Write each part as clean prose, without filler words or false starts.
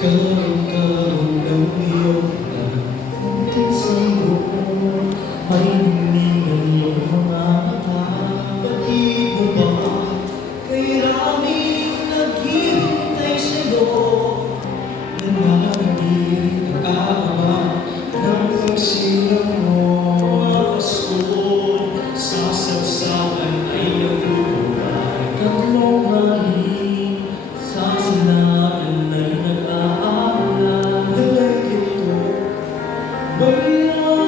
Karong-karong ng iyong pagdating sa iyo ay hiningan iyong mga mata. Batid mo ba kay raming naghihintay sa'yo? Nananalig ang kaaba ng pagsilang mo. Pasko sa sasaway ay nabubuhay. Tatlong hari sa sinahan ay nag-aalala. Dalay ito, bayawakira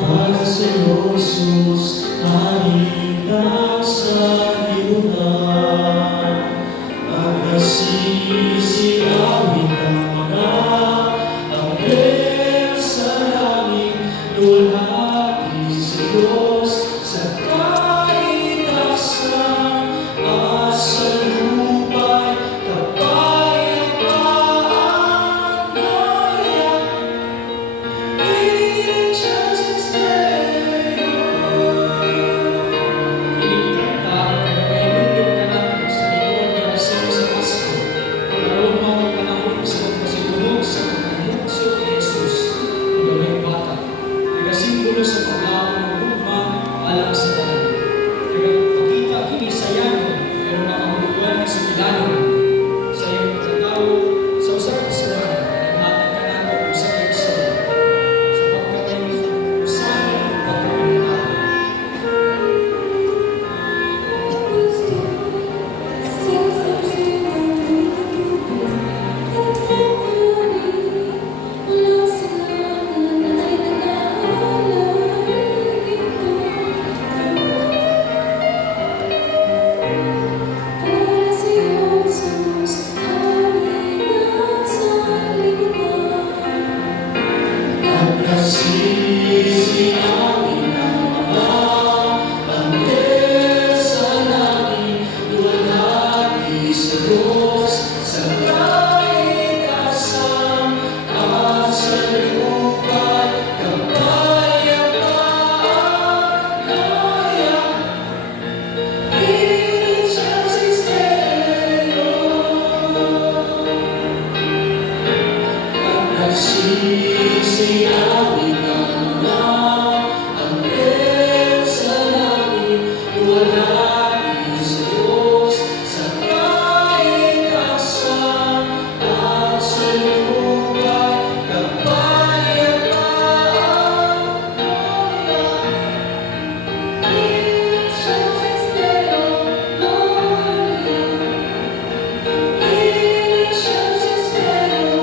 para sa'yo, Jesus, hari na sa libutan. Ang nasisiyawin ng mga anghel sa langit, luwalhati sa Diyos sa kaitaasan at sa lupa'y kapayapaan. Angels extend. Simbolo sa paglaon ng lugma alang sa tanan. Nagpakita kini sa yanon, pero nakahulugan ni sa kilanon. Sa iyong pagkatao, sa usap sa naman, naghatag ka nato sa kaigsoon. Sa pagkakaroon sa aming pagkakaroon. Nasisiyawin ang mga anghel sa langit, luwalhati sa Diyos sa kaitaasan at sa lupa'y kapayapaan. Angels extend. Ang nagsisiyawin ang mga anghel sa langit, luwalhati sa Diyos sa kaitaasan at sa lupa'y kapayapaan. Angels extend. Angels extend.